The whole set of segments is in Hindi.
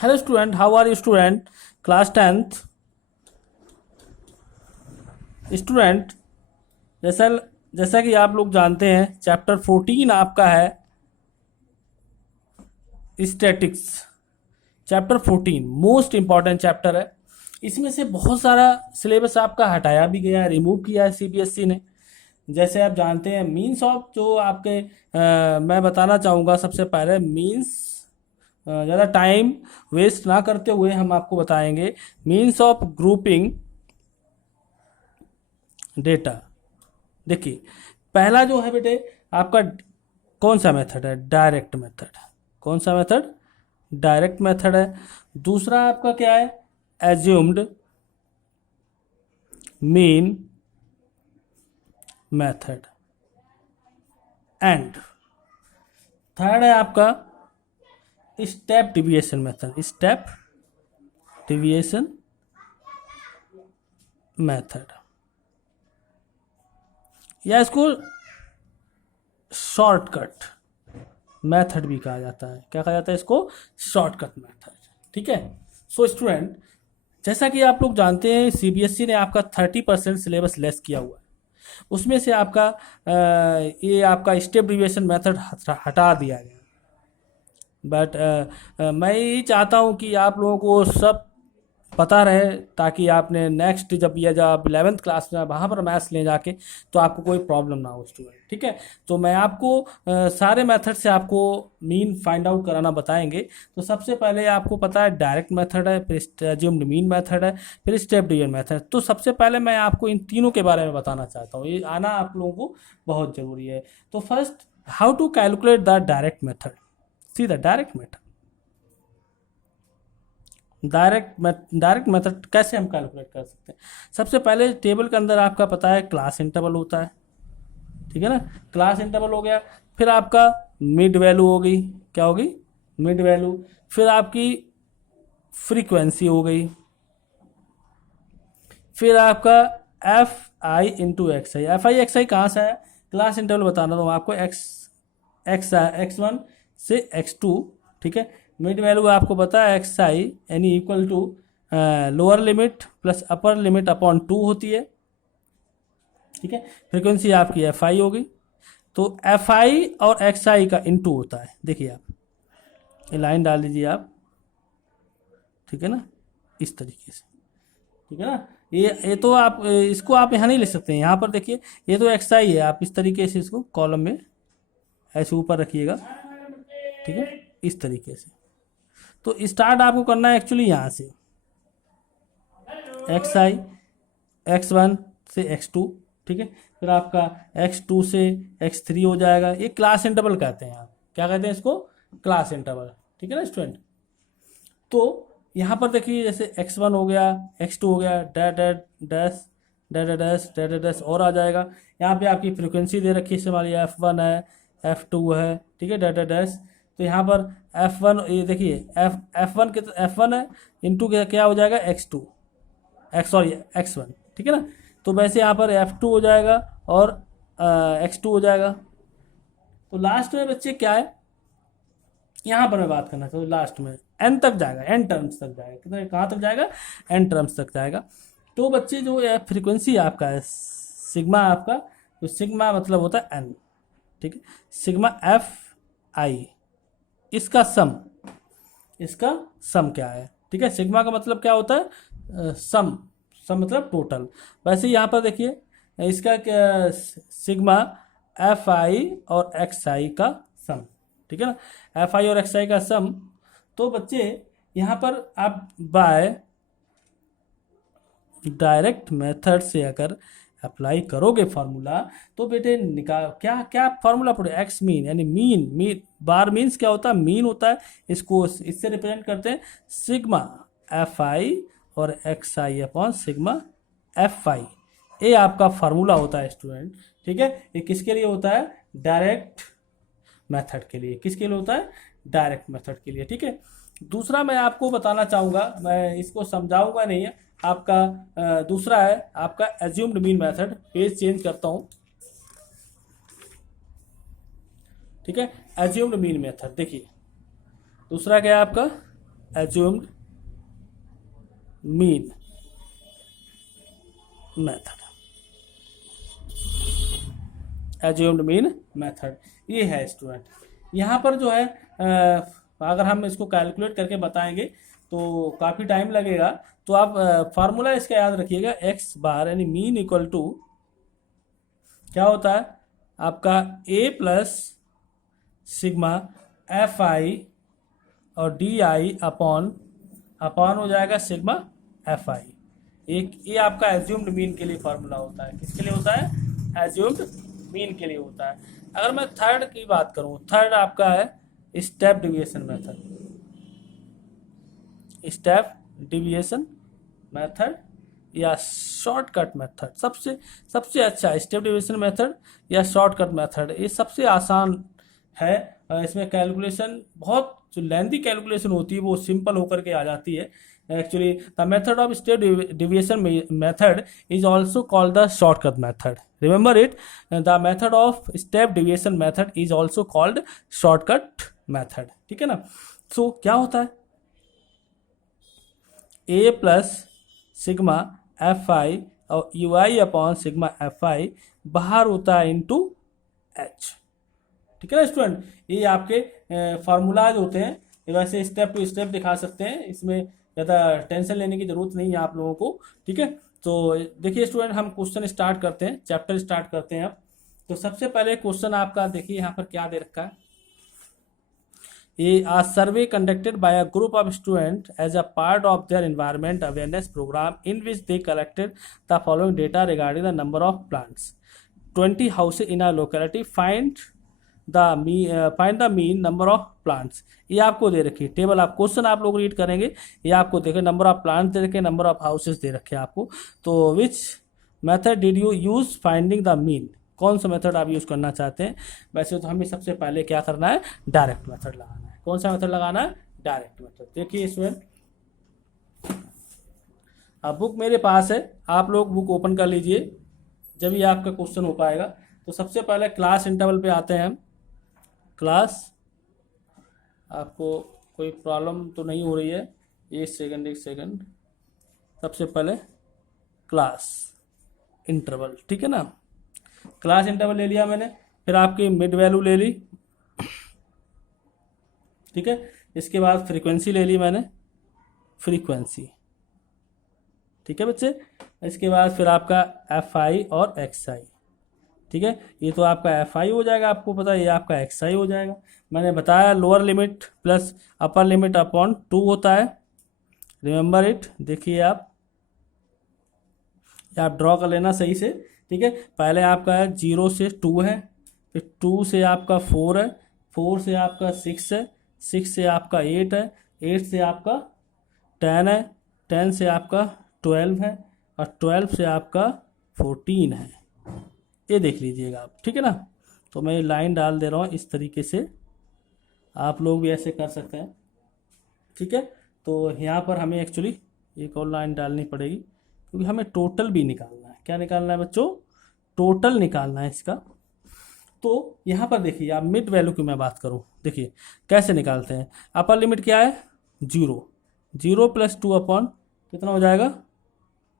Hello student, how are you student? Class 10th student. जैसा जैसा कि आप लोग जानते हैं, चैप्टर 14 आपका है statics. Chapter 14 most important chapter है। इसमें से बहुत सारा सिलेबस आपका हटाया भी गया है, रिमूव किया है सीबीएसई ने। जैसे आप जानते हैं मीन्स ऑफ जो आपके मैं बताना चाहूँगा सबसे पहले मीन्स, ज़्यादा टाइम वेस्ट ना करते हुए हम आपको बताएंगे मीन्स ऑफ ग्रुपिंग डेटा। देखिए, पहला जो है बेटे आपका कौन सा मेथड है? Direct method. कौन सा मेथड? डायरेक्ट मेथड है। दूसरा आपका क्या है? Assumed mean method. And third है आपका step deviation method. Step deviation method, या इसको शॉर्टकट मेथड भी कहा जाता है। क्या कहा जाता है इसको? Shortcut method. ठीक है। सो स्टूडेंट, जैसा कि आप लोग जानते हैं सीबीएसई ने आपका 30% सिलेबस लेस किया हुआ है। उसमें से आपका ये आपका स्टेप डिविएशन मेथड हटा दिया गया। बट मैं यही चाहता हूँ कि आप लोगों को सब पता रहे, ताकि आपने नेक्स्ट जब आप 11th क्लास में वहाँ पर मैथ्स ले जाके तो आपको कोई प्रॉब्लम ना हो स्टूडेंट। ठीक है। तो मैं आपको सारे मेथड से आपको मीन फाइंड आउट कराना बताएंगे। तो सबसे पहले आपको पता है डायरेक्ट मेथड है, फिर एज्यूम्ड मीन मेथड है, फिर स्टेप डिवीजन मेथड। तो सबसे पहले मैं आपको इन तीनों के बारे में बताना चाहता हूँ, ये आना आप लोगों को बहुत ज़रूरी है। तो first, how to calculate the direct method. See the direct method. Direct method कैसे हम कैलकुलेट कर सकते हैं? सबसे पहले टेबल के अंदर आपका पता है क्लास इंटरवल होता है। ठीक है ना? क्लास इंटरवल हो गया, फिर आपका मिड वैल्यू हो गई। क्या होगी? Mid value. फिर आपकी फ्रीक्वेंसी हो गई। फिर आपका F I into X I. F I X I कहाँ से आया? क्लास इंटरवल बताना तो आपको एक्स वन से एक्स2। ठीक है। मिड वैल्यू आपको पता है एक्स आई यानी equal to lower limit plus upper limit upon 2 होती है। ठीक है। फ्रीक्वेंसी आपकी एफ आई होगी। तो एफ आई और एक्स आई का इंटू होता है। देखिए आप ये लाइन डाल दीजिए आप। ठीक है ना? इस तरीके से। ठीक है ना? ये तो आप इसको आप यहाँ नहीं ले सकते हैं। यहाँ पर देखिए, ये तो एक्स आई है, आप इस तरीके से इसको कॉलम में ऐसे ऊपर रखिएगा। ठीक है, इस तरीके से। तो स्टार्ट आपको करना है एक्चुअली यहाँ से, एक्स आई x1 से x2। ठीक है। फिर आपका x2 से x3 हो जाएगा। ये क्लास इंटरवल कहते हैं। आप क्या कहते हैं इसको? Class interval. ठीक है ना स्टूडेंट? तो यहाँ पर देखिए, जैसे x1 हो गया, x2 हो गया, dash dash dash dash dash dash और आ जाएगा। यहाँ पे आपकी फ्रीक्वेंसी दे रखी है, इससे हमारी F1 है, F2 है। ठीक है, डैश डैश डैश। तो यहाँ पर F1, ये देखिए F1 के F1 है इंटू क्या हो जाएगा? x2 x1। ठीक है ना? तो वैसे यहाँ पर F2 हो जाएगा और x2 हो जाएगा। तो लास्ट में बच्चे क्या है, यहाँ पर मैं बात करना चाहूँ लास्ट में एन तक जाएगा, एन टर्म्स तक जाएगा। कितने कहाँ तक जाएगा? एन टर्म्स तक जाएगा। तो बच्चे जो है फ्रीक्वेंसी आपका है सिग्मा आपका, तो सिग्मा मतलब होता है एन। ठीक है। सिग्मा एफ आई, इसका सम क्या है? ठीक है। सिग्मा का मतलब क्या होता है? सम मतलब टोटल। वैसे यहाँ पर देखिए, इसका क्या सिग्मा एफ आई और एक्स आई का सम। ठीक है ना? एफ आई और एक्स आई का सम। तो बच्चे यहाँ पर आप बाय डायरेक्ट मेथड से अगर अप्लाई करोगे फार्मूला, तो बेटे निकाल क्या क्या फार्मूला पड़े? एक्स मीन यानी मीन बार मीन्स क्या होता है? मीन होता है। इसको इससे रिप्रेजेंट करते हैं सिग्मा एफ आई और X I upon sigma F आई। ये आपका फार्मूला होता है स्टूडेंट। ठीक है। ये किसके लिए होता है? डायरेक्ट मेथड के लिए। किसके लिए होता है? डायरेक्ट मेथड के लिए। ठीक है। दूसरा मैं आपको बताना चाहूँगा, मैं इसको समझाऊंगा नहीं है आपका। दूसरा है आपका assumed mean method. Page change करता हूँ। ठीक है। एज्यूम्ड मीन मेथड देखिए, दूसरा क्या है आपका? Assumed mean method, assumed mean method ये है स्टूडेंट। यहाँ पर जो है अगर हम इसको कैलकुलेट करके बताएंगे तो काफ़ी टाइम लगेगा, तो आप फार्मूला इसका याद रखिएगा, एक्स बार यानी मीन इक्वल टू क्या होता है आपका ए प्लस सिग्मा एफ आई और डी आई अपॉन हो जाएगा सिग्मा एफ आई। एक ये आपका एज्यूम्ड मीन के लिए फार्मूला होता है। किसके लिए होता है? एज्यूम्ड मीन के लिए होता है। अगर मैं थर्ड की बात करूं, थर्ड आपका है step deviation method, step deviation method या शॉर्टकट मेथड। सबसे अच्छा स्टेप डिविएशन मेथड या शॉर्टकट मेथड, ये सबसे आसान है। इसमें कैलकुलेशन बहुत जो लेंथी कैलकुलेशन होती है वो सिंपल होकर के आ जाती है। Actually the method of step deviation method is also called the shortcut method. Remember it, the method of step deviation method is also called shortcut method. ठीक है ना। सो क्या होता है, ए प्लस सिग्मा एफ आई और you I upon sigma F आई बाहर होता है इंटू एच। ठीक है ना स्टूडेंट, ये आपके फार्मूलाज होते हैं। ये वैसे स्टेप टू स्टेप दिखा सकते हैं, इसमें ज़्यादा टेंशन लेने की जरूरत नहीं है आप लोगों को। ठीक है, तो देखिए स्टूडेंट हम क्वेश्चन स्टार्ट करते हैं, चैप्टर स्टार्ट करते हैं अब। तो सबसे पहले क्वेश्चन आपका देखिए यहाँ पर क्या दे रखा है। A survey conducted by a group of students as a part of their environment awareness program in which they collected the following data regarding the number of plants. 20 houses in a locality. Find the mean number of plants. ये आपको दे रखी है टेबल। आप क्वेश्चन आप लोग रीड करेंगे, ये आपको देखे नंबर ऑफ प्लांट्स दे रखे, नंबर ऑफ हाउसेस दे रखे आपको। तो which method did you use finding the mean, कौन सा मेथड आप यूज करना चाहते हैं। वैसे तो हमें सबसे पहले क्या करना है, डायरेक्ट मेथड लगाना है। कौन सा मेथड लगाना है, डायरेक्ट मेथड। देखिए स्टूडेंट अब बुक मेरे पास है, आप लोग बुक ओपन कर लीजिए, जब ये आपका क्वेश्चन हो पाएगा। तो सबसे पहले क्लास इंटरवल पे आते हैं हम। क्लास, आपको कोई प्रॉब्लम तो नहीं हो रही है, एक सेकंड। सबसे पहले क्लास इंटरवल, ठीक है ना। क्लास इंटरवल ले लिया मैंने, फिर आपकी मिड वैल्यू ले ली, ठीक है। इसके बाद फ्रीक्वेंसी ले ली मैंने, फ्रीक्वेंसी, ठीक है बच्चे। इसके बाद फिर आपका एफ आई और एक्स आई, ठीक है। ये तो आपका एफ आई हो जाएगा, आपको पता है, ये आपका एक्स आई हो जाएगा। मैंने बताया lower limit plus upper limit upon 2 होता है, रिमेंबर इट। देखिए आप ड्रॉ कर लेना सही से, ठीक है। पहले आपका है 0 से 2 है, फिर 2 से आपका 4 है, 4 से आपका 6 है, 6 से आपका 8 है, 8 से आपका 10 है, 10 से आपका 12 है और 12 से आपका 14 है। ये देख लीजिएगा आप, ठीक है ना। तो मैं लाइन डाल दे रहा हूँ इस तरीके से, आप लोग भी ऐसे कर सकते हैं, ठीक है। तो यहाँ पर हमें एक्चुअली एक और लाइन डालनी पड़ेगी, क्योंकि हमें टोटल भी निकालना है। क्या निकालना है बच्चों, टोटल निकालना है इसका। तो यहाँ पर देखिए आप मिड वैल्यू की मैं बात करूँ, देखिए कैसे निकालते हैं। अपर लिमिट क्या है, 0 प्लस 2 अपॉन कितना हो जाएगा,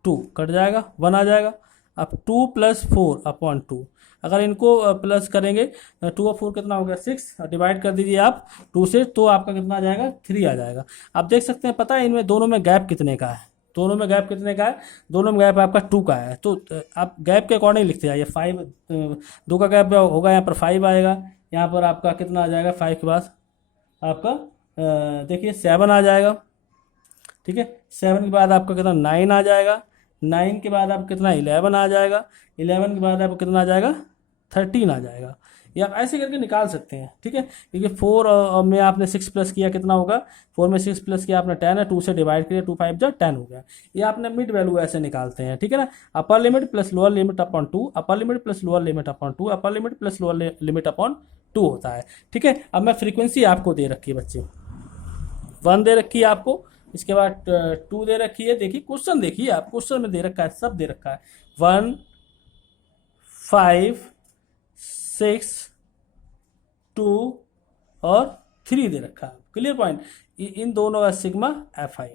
2 कट जाएगा, 1 आ जाएगा। अब 2 प्लस 4 अपॉन 2, अगर इनको प्लस करेंगे 2 और 4 कितना हो गया, 6, डिवाइड कर दीजिए आप 2 से, तो आपका कितना आ जाएगा, 3 आ जाएगा। आप देख सकते हैं, पता है इनमें दोनों में गैप कितने का है, दोनों में गैप कितने का है, दोनों में गैप आपका 2 का है। तो आप गैप के अकॉर्डिंग लिखते जाइए, 5 2 का गैप होगा, यहाँ पर 5 आएगा, यहाँ पर आपका कितना आ जाएगा, 5 के बाद आपका देखिए 7 आ जाएगा, ठीक है। 7 के बाद आपका कितना, 9 आ जाएगा, 9 के बाद आपका कितना, 11 आ जाएगा, 11 के बाद आपको कितना आ जाएगा, 13 आ जाएगा। ये आप ऐसे करके निकाल सकते हैं, ठीक है। क्योंकि 4 में आपने 6 प्लस किया, कितना होगा, 4 में 6 प्लस किया आपने 10 है, 2 से डिवाइड किया, 2 5 जा 10 हो गया। ये आपने मिड वैल्यू ऐसे निकालते हैं, ठीक है ना। Upper limit plus lower limit upon 2, upper limit plus lower limit upon 2, upper limit plus lower limit upon 2 होता है, ठीक है। अब मैं फ्रीक्वेंसी आपको दे रखी है बच्चे, 1 दे रखी है आपको, इसके बाद 2 दे रखी है। देखिए क्वेश्चन, देखिए आप क्वेश्चन में दे रखा है, सब दे रखा है, 1 5 6 2 और 3 दे रखा है। Clear point. इन दोनों का सिग्मा एफ आई,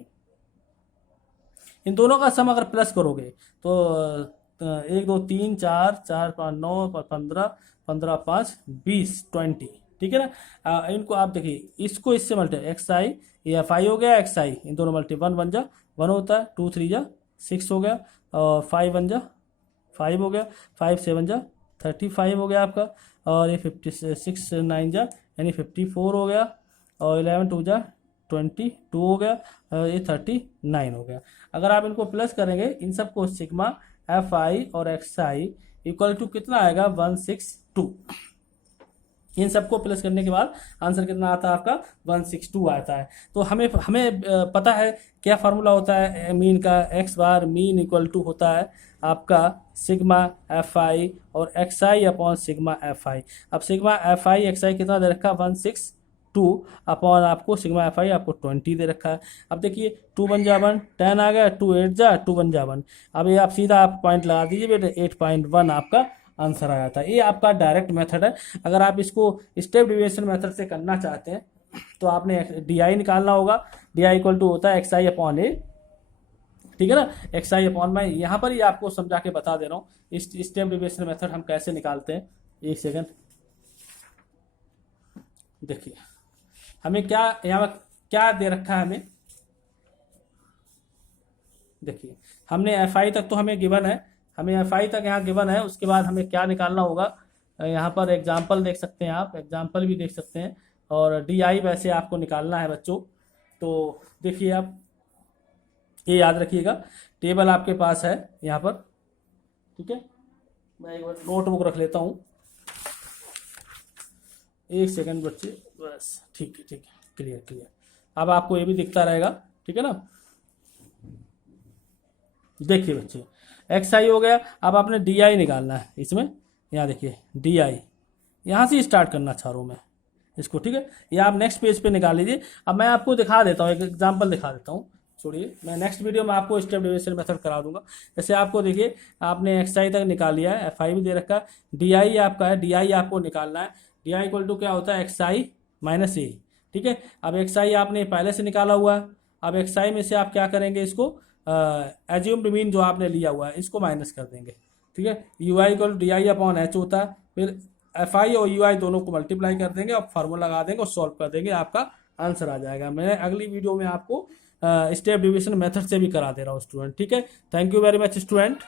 इन दोनों का सम अगर प्लस करोगे तो 1 2 3 4 4 5 9 15 15 5 20 20, ठीक है ना। इनको आप देखिए, इसको इससे मल्टी एक्स आई, ये एफ आई हो गया, एक्स आई इन दोनों मल्टी 1 1 जा 1 होता है, 2 3 जा 6 हो गया, और 5 1 जा 5 हो गया, 5 7 जा 35 हो गया आपका, और ये 56 9 जा यानी 54 हो गया, और 11 2 जा 22 हो गया, और ये 39 हो गया। अगर आप इनको प्लस करेंगे इन सबको, सिग्मा एफ आई और एक्स आई इक्वल टू कितना आएगा 162। इन सबको प्लस करने के बाद आंसर कितना आता है आपका 162 आता है। तो हमें हमें पता है क्या फार्मूला होता है मीन का, X bar mean equal to होता है आपका सिग्मा एफ आई और X I upon sigma F I. अब sigma F I X I कितना दे रखा है 162 अपॉन आपको सिग्मा एफ आई आपको 20 दे रखा है। अब देखिए 2 1 जा 1 10 आ गया, 2 8 जा 2 1 जा 1। अब ये आप सीधा आप पॉइंट लगा दीजिए बेटे, 8.1 आपका आंसर आ जाता है। ये आपका डायरेक्ट मेथड है। अगर आप इसको स्टेप डिविएशन मेथड से करना चाहते हैं तो आपने डी आई निकालना होगा। डी आई इक्वल टू होता है एक्स आई अपॉन ए, ठीक है ना, एक्स आई अपॉन, मैं यहाँ पर ही आपको समझा के बता दे रहा हूँ इस स्टेप डिविएशन मेथड हम कैसे निकालते हैं। एक सेकंड, देखिए हमें क्या यहाँ क्या दे रखा है, हमें देखिए हमने एफ आई तक तो हमें गिवन है, हमें एफ आई तक यहाँ गिवन है। उसके बाद हमें क्या निकालना होगा, यहाँ पर एग्जाम्पल देख सकते हैं, आप एग्जाम्पल भी देख सकते हैं, और डी आई वैसे आपको निकालना है बच्चों। तो देखिए आप ये याद रखिएगा, टेबल आपके पास है यहाँ पर, ठीक है। मैं एक बार नोटबुक रख लेता हूँ, एक सेकंड बच्चे, बस ठीक है क्लियर क्लियर। अब आपको ये भी दिखता रहेगा, ठीक है ना। देखिए बच्चे एक्स आई हो गया, अब आपने डी आई निकालना है इसमें। यहाँ देखिए डी आई यहाँ से स्टार्ट करना चाह रहा हूँ मैं इसको, ठीक है। या आप नेक्स्ट पेज पे निकाल लीजिए। अब मैं आपको दिखा देता हूँ, एक एग्जांपल दिखा देता हूँ, छोड़िए मैं नेक्स्ट वीडियो में आपको स्टेप डिविजन मेथड करा दूंगा। जैसे आपको देखिए आपने एक्स आई तक निकाल लिया है, एफ आई भी दे रखा है, डी आई आपका है, डी आई आपको निकालना है। डी आई इक्वल टू क्या होता है एक्स आई माइनस ए, ठीक है। अब एक्स आई आपने पहले से निकाला हुआ है, अब एक्स आई में से आप क्या करेंगे, इसको एज्यूम्ड मीन जो आपने लिया हुआ है इसको माइनस कर देंगे, ठीक है। U I equal to D I upon H होता है, फिर एफ आई और यू आई दोनों को मल्टीप्लाई कर देंगे और फार्मूला लगा देंगे और सॉल्व कर देंगे, आपका आंसर आ जाएगा। मैं अगली वीडियो में आपको स्टेप डिविजन मेथड से भी करा दे रहा हूँ स्टूडेंट, ठीक है। Thank you very much student.